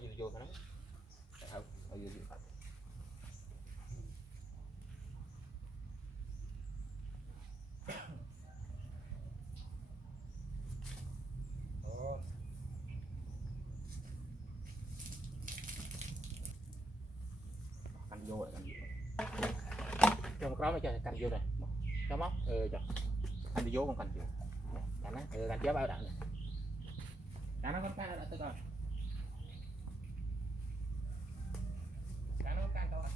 gì vô cái đó không bao nhiêu canh vô rồi cho một đó mới cho canh vô này cho móc cho anh đi vô con canh vô canh á canh chế bao đạn này canh nó có cái đã tới coi canh nó có canh đâu đó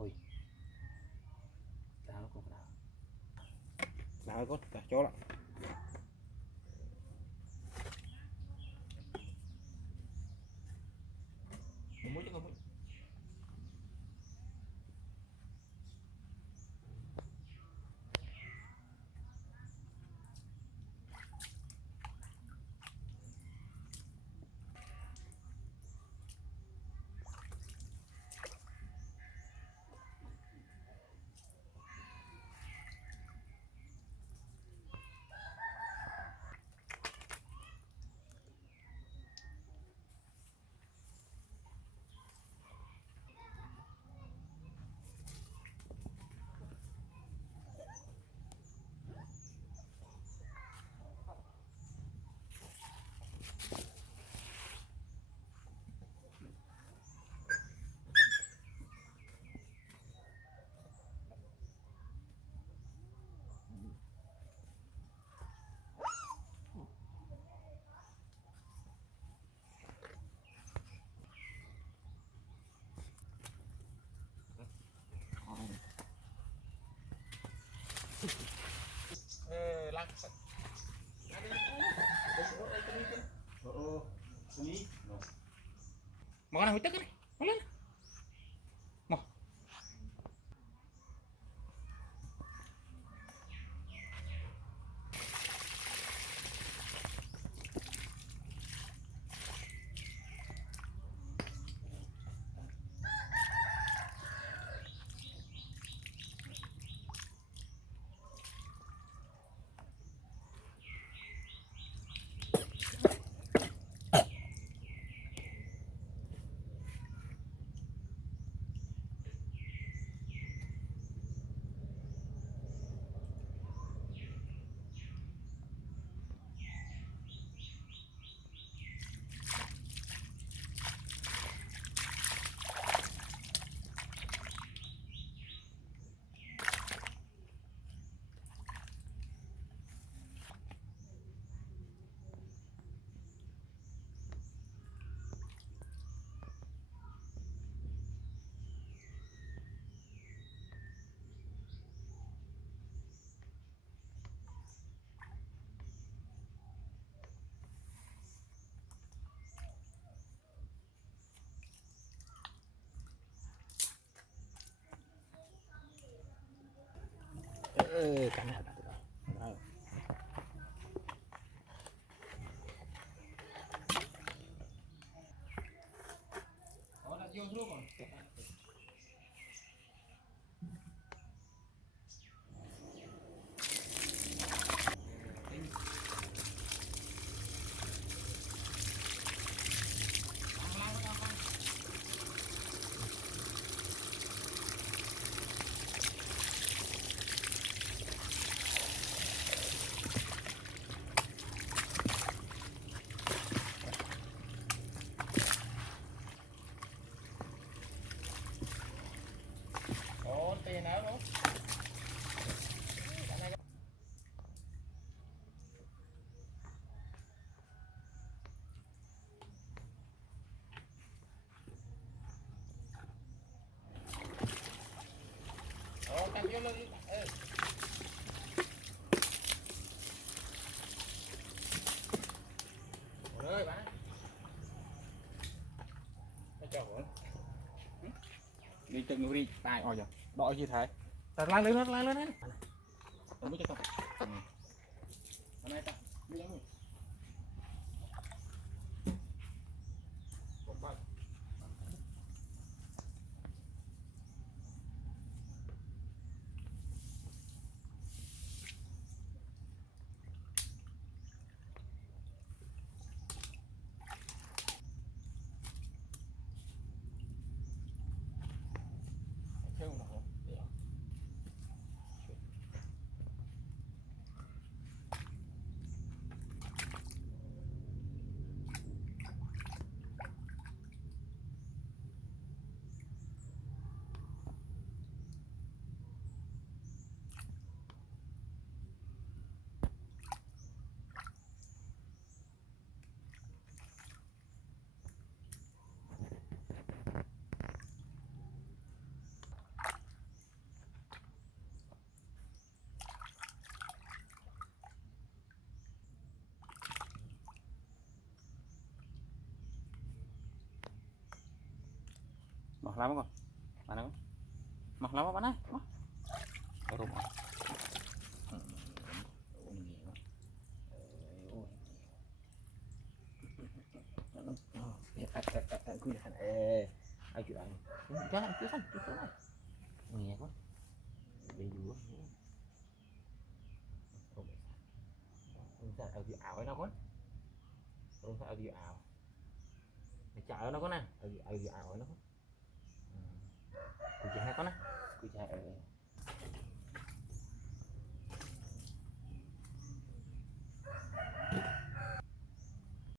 hồi đào có đào có chỗ lại muối chứ không muối lắc mà con nào tức cái này nó lên mà cắn hạt đó vô luôn rồi đi từng đi tài ỏi rồi đợi như thế ta lăn lên đấy không biết cho không này ta đi lắm rồi mọc lắm không bạn nào mọc lắm không bạn này mọc rụng quy định ai chịu ăn chắc ăn chứ này nghe quá đi dữ không sao ở ảo ấy nó quá không sao ở ảo chợ nó có nè ở ảo ấy nó có cùi chè có nè cùi chè